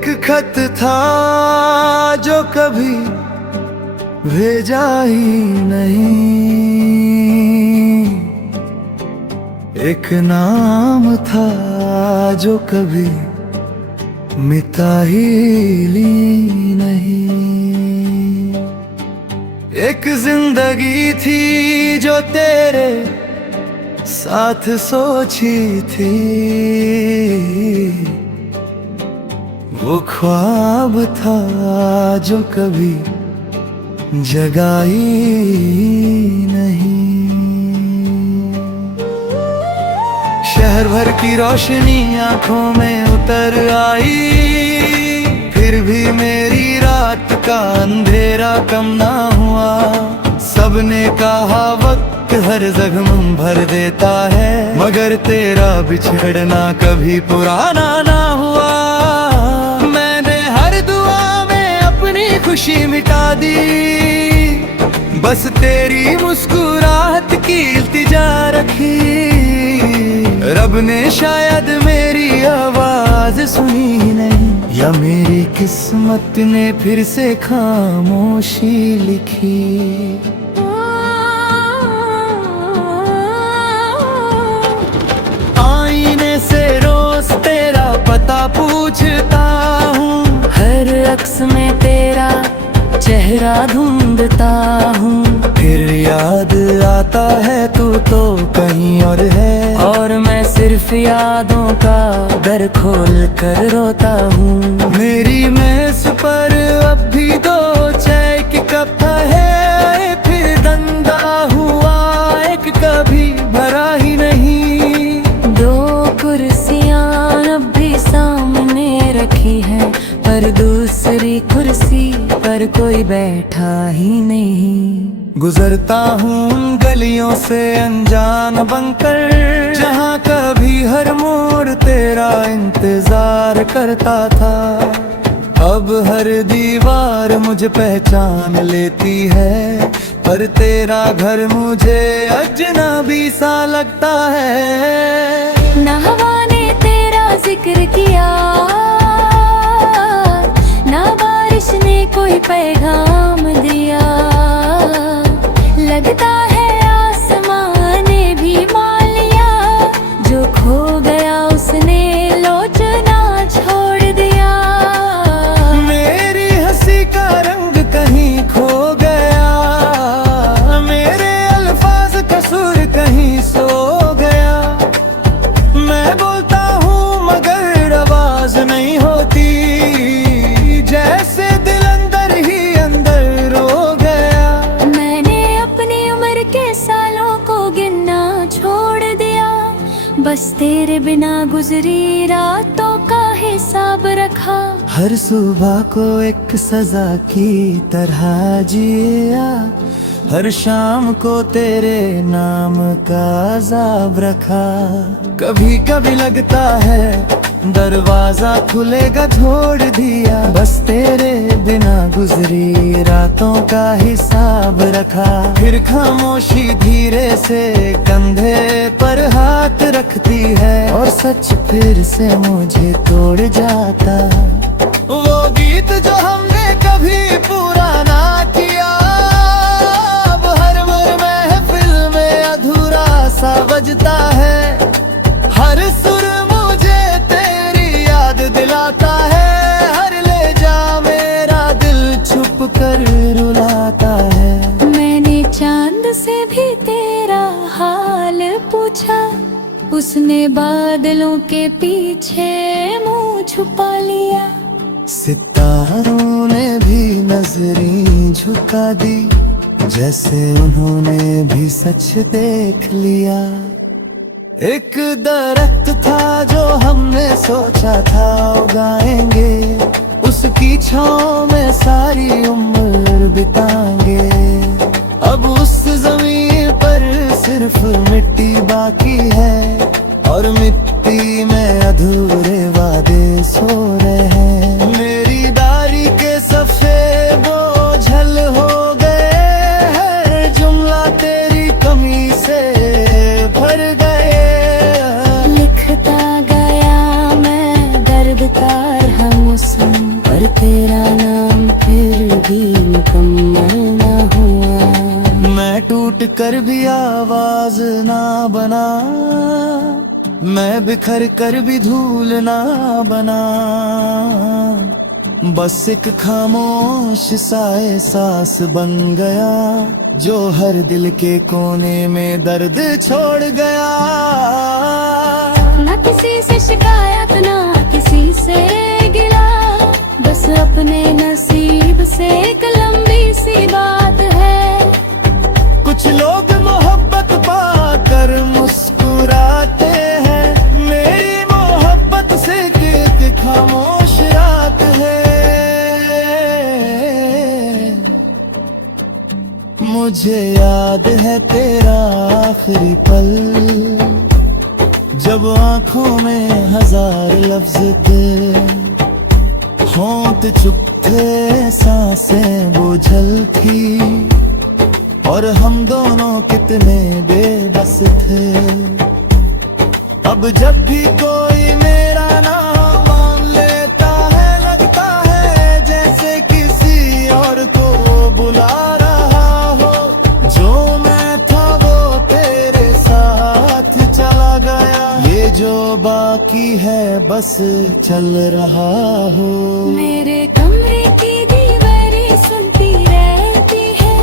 एक खत था जो कभी भेजा ही नहीं, एक नाम था जो कभी मिटा ही ली नहीं। एक जिंदगी थी जो तेरे साथ सोची थी, वो ख्वाब था जो कभी जगाई नहीं। शहर भर की रोशनी आंखों में उतर आई, फिर भी मेरी रात का अंधेरा कम ना हुआ। सबने कहा वक्त हर जख्म भर देता है, मगर तेरा बिछड़ना कभी पुराना ना हुआ। मैंने हर दुआ में अपनी खुशी मिटा दी, बस तेरी मुस्कुराहट की इल्तिजा रखी। रब ने शायद मेरी आवाज सुनी नहीं, या मेरी किस्मत ने फिर से खामोशी लिखी। आईने से रोज तेरा पता पूछता हूँ, हर अक्स में तेरा चेहरा ढूंढता हूँ। फिर याद आता है तू तो कहीं और है, और मैं सिर्फ यादों का दर खोल कर रोता हूँ। मेरी मेज पर अब भी दो चाय की कप है, फिर धंधा हुआ एक कभी भरा ही नहीं। दो कुर्सियाँ अब भी सामने रखी है, पर दूसरी कुर्सी पर कोई बैठा ही नहीं। गुजरता हूँ गलियों से अनजान बनकर, जहाँ कभी हर मोड़ तेरा इंतजार करता था। अब हर दीवार मुझे पहचान लेती है, पर तेरा घर मुझे अजनबी सा लगता है। ना हवा ने तेरा जिक्र किया, ना बारिश ने कोई पैगाम दिया। लगता है आसमां ने भी मान लिया, जो खो गया उसने लोचना छोड़ दिया। मेरी हंसी का रंग कहीं खो गया, मेरे अल्फाज का सुर कहीं सो गया। मैं बोलता हूँ मगर आवाज नहीं होती, जैसे दिल अंदर ही अंदर रो गया। मैंने अपनी उम्र के सालों को गिनना छोड़ दिया, बस तेरे बिना गुजरी रातों का हिसाब रखा। हर सुबह को एक सजा की तरह जिया, हर शाम को तेरे नाम का अज़ाब रखा। कभी कभी लगता है दरवाजा खुलेगा छोड़ दिया, बस तेरे बिना गुजरी रातों का हिसाब रखा। फिर खामोशी धीरे से कंधे पर हाथ रखती है, और सच फिर से मुझे तोड़ जाता। वो गीत जो हमने कभी पूरा ना किया, अब हर महफिल में अधूरा सा बजता है। हर सुर मुझे तेरी याद दिलाता है, हर ले जा मेरा दिल छुप कर रुलाता है। मैंने चांद से भी तेरा हाल पूछा, उसने बादलों के पीछे मुंह छुपा लिया। सितारों ने भी नजरें झुका दी, जैसे उन्होंने भी सच देख लिया। एक दरख्त था जो हमने सोचा था उगाएंगे, उसकी छांव में सारी उम्र बिताएंगे। अब उस जमीन पर सिर्फ मिट्टी बाकी है, और मिट्टी में अधूरे वादे सो रहे हैं। मेरी दाढ़ी के सफ़े बोझल हो गए, हर जुमला तेरी कमी से भर गए। लिखता गया मैं दर्द का हम उसमें तेरा नाम फिर भी मुकम्मल ना हुआ। मैं टूट कर भी आवाज ना बना, मैं बिखर कर भी धूल ना बना, बस एक खामोश सा एहसास बन गया जो हर दिल के कोने में दर्द छोड़ गया। ना किसी से शिकायत ना किसी से गिला, बस अपने नसीब से एक लंबी सी बात है। कुछ लोग मोहब्बत पाकर मुस्कुराते हैं, मेरी मोहब्बत से एक खामोश रात है। मुझे याद है तेरा आखिरी पल, जब आंखों में हजार लफ्ज थे, होंठ चुप थे, सांसें बोझल थी, और हम दोनों कितने बेबस थे। अब जब भी कोई मेरा नाम मान लेता है, लगता है जैसे किसी और को बुला रहा हो। जो मैं था वो तेरे साथ चला गया, ये जो बाकी है बस चल रहा हो। मेरे कमरे की दीवारें सुनती रहती है,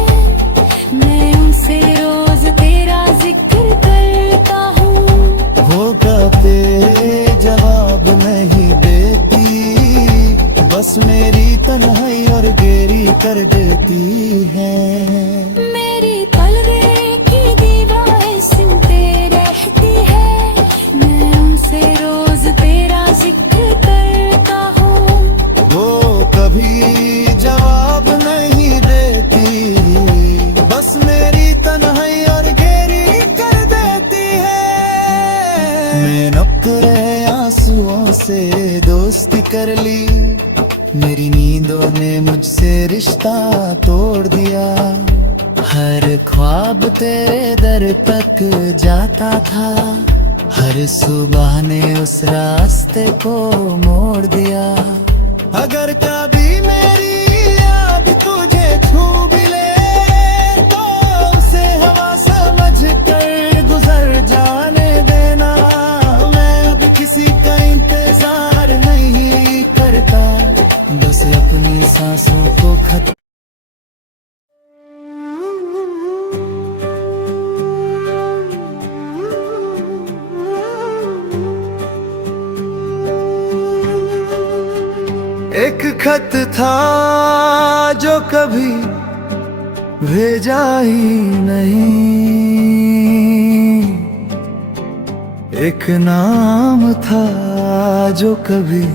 मैं उनसे रोज तेरा जिक्र करता हूँ। वो कभी जवाब नहीं देती, बस मेरी तन्हाई और गेरी कर देती है। मेरी कलरे की दीवारें सुनते रहती है, मैं उनसे रोज तेरा जिक्र करता हूँ। वो कभी जवाब नहीं देती, बस मेरी तन्हाई और गेरी कर देती है। मैं नकरे आंसुओं से दोस्ती कर ली, मेरी नींदों ने मुझसे रिश्ता तोड़ दिया। हर ख्वाब तेरे दर तक जाता था, हर सुबह ने उस रास्ते को मोड़ दिया। अगर कभी मेरी याद तुझे छू भी ले, तो उसे हवा समझ कर गुजर जाने देना। मैं अब किसी का इंतजार नहीं करता, बस अपनी सांसों को खत्म। एक खत था जो कभी भेजा ही नहीं, एक नाम था जो कभी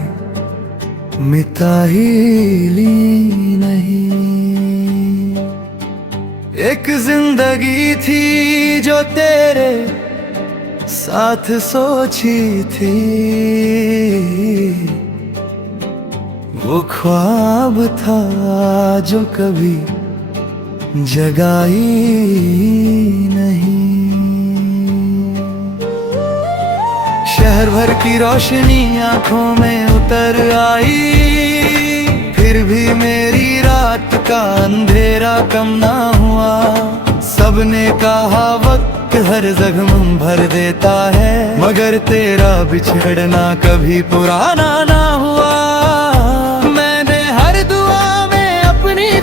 मिटा ही ली नहीं। एक जिंदगी थी जो तेरे साथ सोची थी, वो ख्वाब था जो कभी जगा ही नहीं। शहर भर की रोशनी आंखों में उतर आई, फिर भी मेरी रात का अंधेरा कम ना हुआ। सबने कहा वक्त हर जख्म भर देता है, मगर तेरा बिछड़ना कभी पुराना ना हुआ।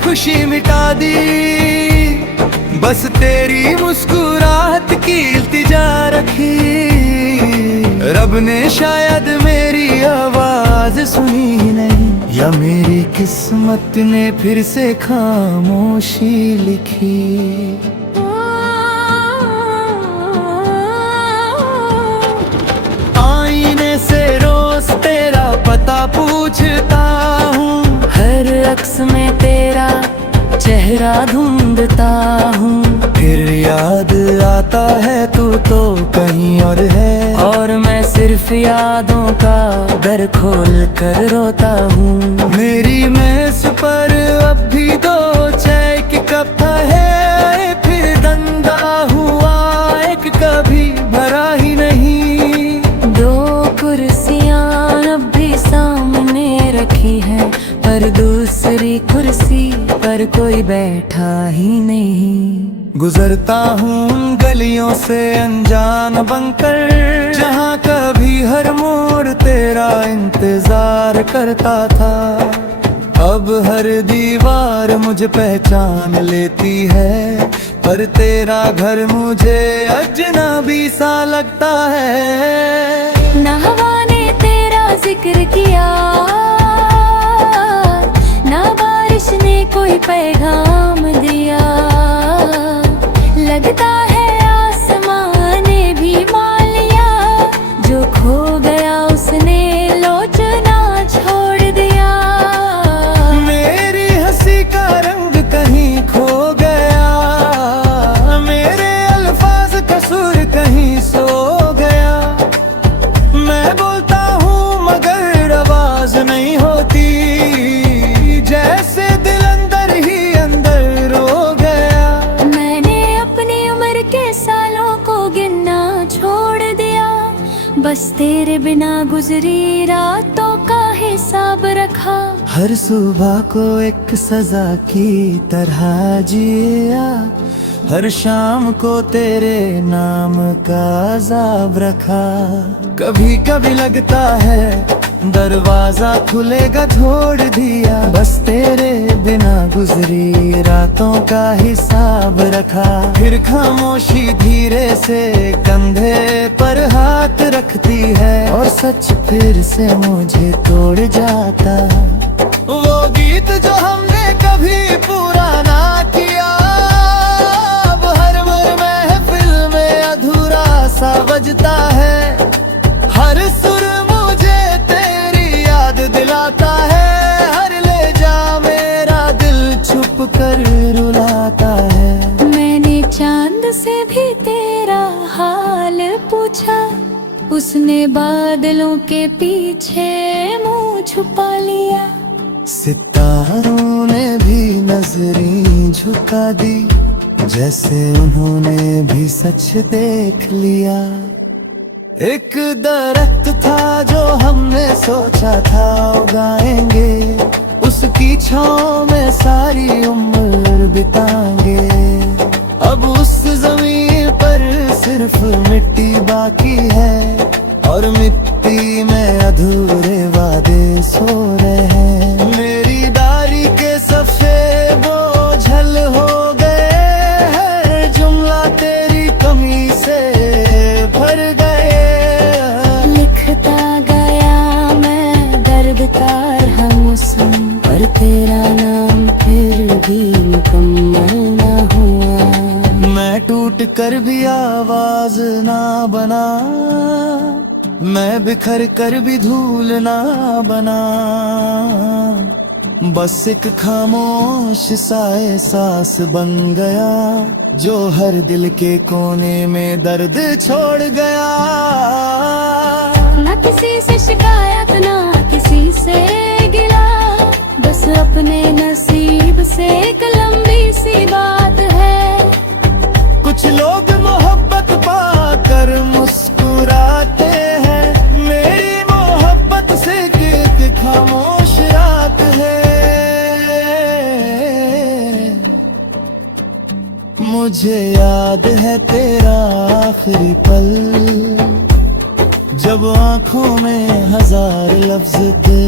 खुशी मिटा दी, बस तेरी मुस्कुराहट की इल्तिजा रखी। रब ने शायद मेरी आवाज सुनी नहीं, या मेरी किस्मत ने फिर से खामोशी लिखी। आईने से रोज तेरा पता पूछता हूँ, हर अक्स में तेरा चेहरा ढूंढता हूँ। फिर याद आता है तू तो कहीं और है, और मैं सिर्फ यादों का दर खोल कर रोता हूँ। मेरी मेज पर अब भी दो चाय के कप है, फिर धंधा हुआ एक कभी भरा ही नहीं। दो कुर्सियाँ अब भी सामने रखी है, पर कुर्सी पर कोई बैठा ही नहीं। गुजरता हूँ उन गलियों से अनजान बनकर, जहाँ कभी हर मोड़ तेरा इंतजार करता था। अब हर दीवार मुझे पहचान लेती है, पर तेरा घर मुझे अजनबी सा लगता है। ना हवा ने तेरा जिक्र किया, ना बारिश ने कोई पैगाम दिया। लगता है आसमां ने भी मान लिया, जो खो गया उसने लोचना छोड़ दिया। मेरी हंसी का रंग कहीं खो गया, मेरे अल्फाज का सुर कहीं सो गया। मैं बोलता हूँ मगर आवाज नहीं होती, जैसे दिल अंदर ही अंदर रो गया। मैंने अपनी उम्र के सालों को गिनना छोड़ दिया, बस तेरे बिना गुजरी रातों का हिसाब रखा। हर सुबह को एक सजा की तरह जिया, हर शाम को तेरे नाम का अज़ाब रखा। कभी कभी लगता है दरवाजा खुलेगा छोड़ दिया, बस तेरे बिना गुजरी रातों का हिसाब रखा। फिर खामोशी धीरे से कंधे पर हाथ रखती है, और सच फिर से मुझे तोड़ जाता। वो गीत जो हमने कभी पूरा ना किया, अब हर महफिल में अधूरा सा बजता है। हर सुर मुझे तेरी याद दिलाता है, हर ले जा मेरा दिल छुप कर रुलाता है। मैंने चांद से भी तेरा हाल पूछा, उसने बादलों के पीछे मुंह छुपा लिया। सितारों ने भी नजरें झुका दी, जैसे उन्होंने भी सच देख लिया। एक दरख्त था जो हमने सोचा था उगाएंगे, उसकी छांव में सारी उम्र बिताएंगे। अब उस जमीन पर सिर्फ मिट्टी बाकी है, और मिट्टी में अधूरे वादे सो रहे हैं। मेरी डायरी के सफ़े बोझल हो गए, हर जुमला तेरी कमी से भर गए। लिखता गया मैं दर्द का हमसम, पर तेरा नाम फिर भी मुकम्मल ना हुआ। मैं टूट कर भी आवाज ना बना, मैं बिखर कर भी धूल ना बना। बस एक खामोश सा एहसास बन गया, जो हर दिल के कोने में दर्द छोड़ गया। ना किसी से शिकायत ना किसी से गिला, बस अपने नसीब से एक लंबी सी बात है। कुछ लोग मोहब्बत पाकर मुस्कुराते हैं, मेरी मोहब्बत से एक खामोश रात है। मुझे याद है तेरा आखिरी पल, जब आंखों में हजार लफ्ज थे।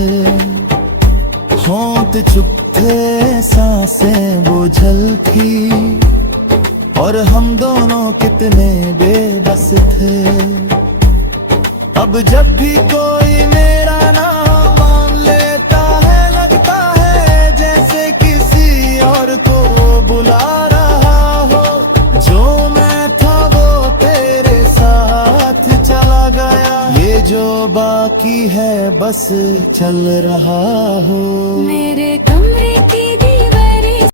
होंठ चुप थे, सांसें बोझल थी, और हम दोनों कितने बेबस थे। अब जब भी कोई मेरा नाम मान लेता है, लगता है जैसे किसी और को बुला रहा हो। जो मैं था वो तेरे साथ चला गया, ये जो बाकी है बस चल रहा हो। मेरे